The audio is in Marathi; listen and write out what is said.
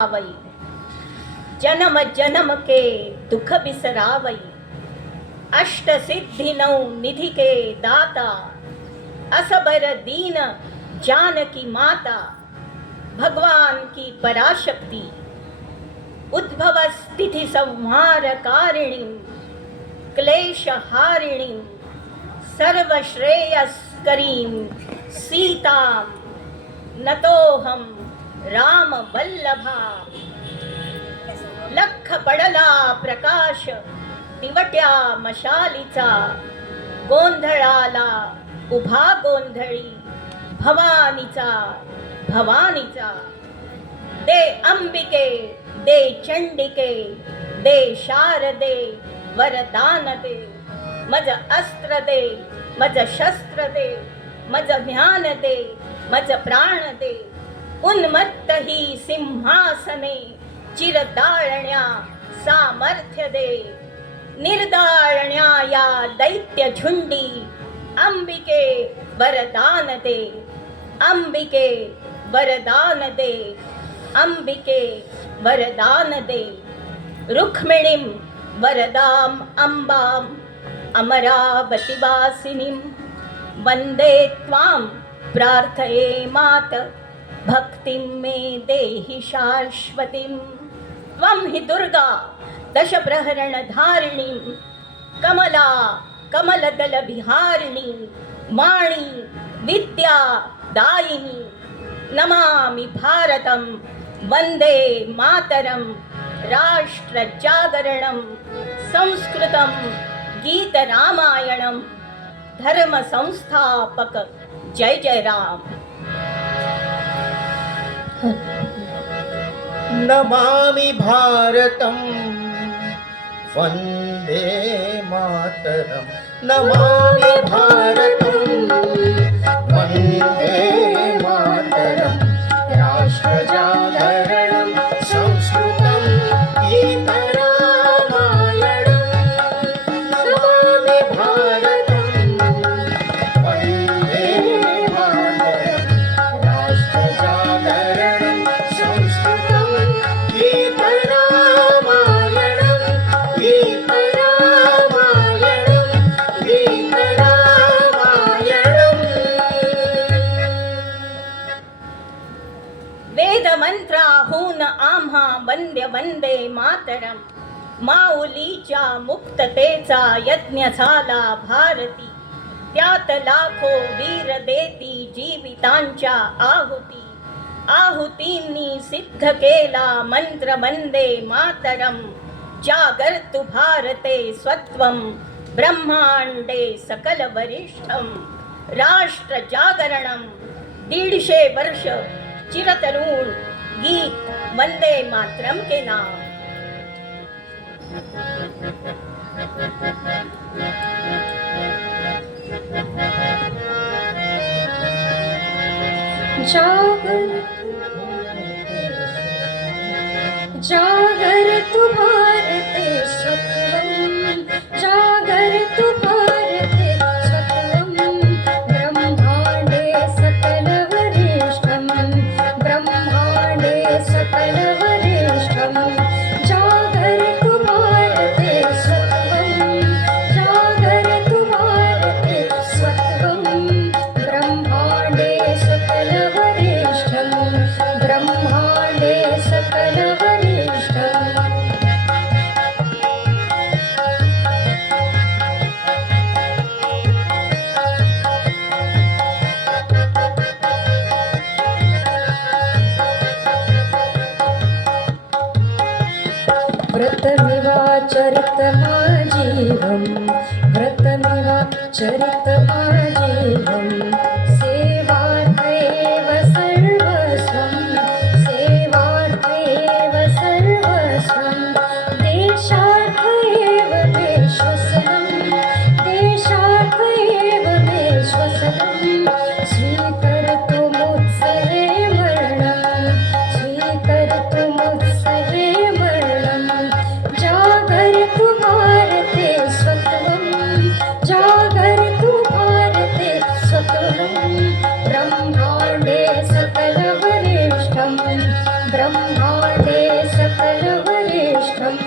आवई जन्म जन्म के दुख बिसरावई, अष्ट सिद्धि नौ निधि के दाता, असबर दीन जानकी माता, भगवान की पराशक्ति, उद्भव स्थिति संहार कारिणी, क्लेश हारिणी, सर्वश्रेयस्करीं सीतां नतोहम राम वल्लभा। लख पडला प्रकाश दिवट्या मशालीचा, गोंधळाला उभा गोंधळी भवानीचा भवानीचा। दे अंबिके दे चंडिके दे शारदे वरदान दे, मज अस्त्र दे मज शस्त्र दे, मज ज्ञान दे मज प्राण दे। उन्मत्त ही सिंहासने चिरदाळण्या सामर्थ्य दे, निर्दाळण्या या दैत्य झुंडी अंबिके वरदान दे, अंबिके वरदान दे, अंबिके वरदान दे। रुक्मिणीं वरदां अंबां अमरावतीवासिनीं वन्दे त्वां प्रार्थये मात, भक्तिं मे देहि शाश्वतीं। त्वं हि दुर्गा दशप्रहरणधारिणीं, कमला कमलदलविहारिणी, वाणी विद्या दायिनी। नमामि भारतं वन्दे मातरं, राष्ट्रजागरणं संस्कृतं गीतरामायणं, धर्म संस्थापक जय जय राम। नमामि भारतं वन्दे मातरं, नमामि भारतं वन्दे मातरं, राष्ट्रजागरणं संस्कृतं गीतरामायणं। नमामि भारतं वन्दे मातरं, राष्ट्रजागरणं संस्कृतं गीतरामायणं, गीतरामायणं, गीतरामायणम्। वेदमंत्राहून आम्हा वंद्य वंदे मातरम, माऊलीच्या मुक्ततेचा यज्ञ झाला भारती। त्यात लाखो वीर देती जीवितांच्या आहुती, आहुतींनी सिद्ध केला मंत्र वंदे मातरम। जागर्तु भारते स्वत्वं ब्रह्मांडे सकल वरिष्ठम, राष्ट्र जागरणं 150 वर्ष चिरतरुण गीत वंदे मातरम के नाम। जागर्तु भारते स्वत्वं, जागर्तु भारते स्वत्वं, ब्रह्मांडे सकलवरिष्ठं, ब्रह्मांडे सकलवरिष्ठं। जागर्तु भारते स्वत्वं, जागर्तु भारते स्वत्वं, ब्रह्मांडे सकलवरिष्ठं, ब्रह्मांडे सकलवरिष्ठं। व्रतमिवाचरितमाजीवं, व्रतमिवाचरितमाजीवं, सेवार्थैव सर्वस्वं, सेवार्थैव सर्वस्वं। देशार्थैव मे श्वसनं, देशार्थैव मे श्वसनं। स्वीकर्तुमुत्सहे मरणं, स्वीकर्तुमुत्सहे मरणं। जागर्तु भारते स्वत्वं, जागर्तु भारते स्वत्वं, ब्रह्माण्डे सकलवरिष्ठं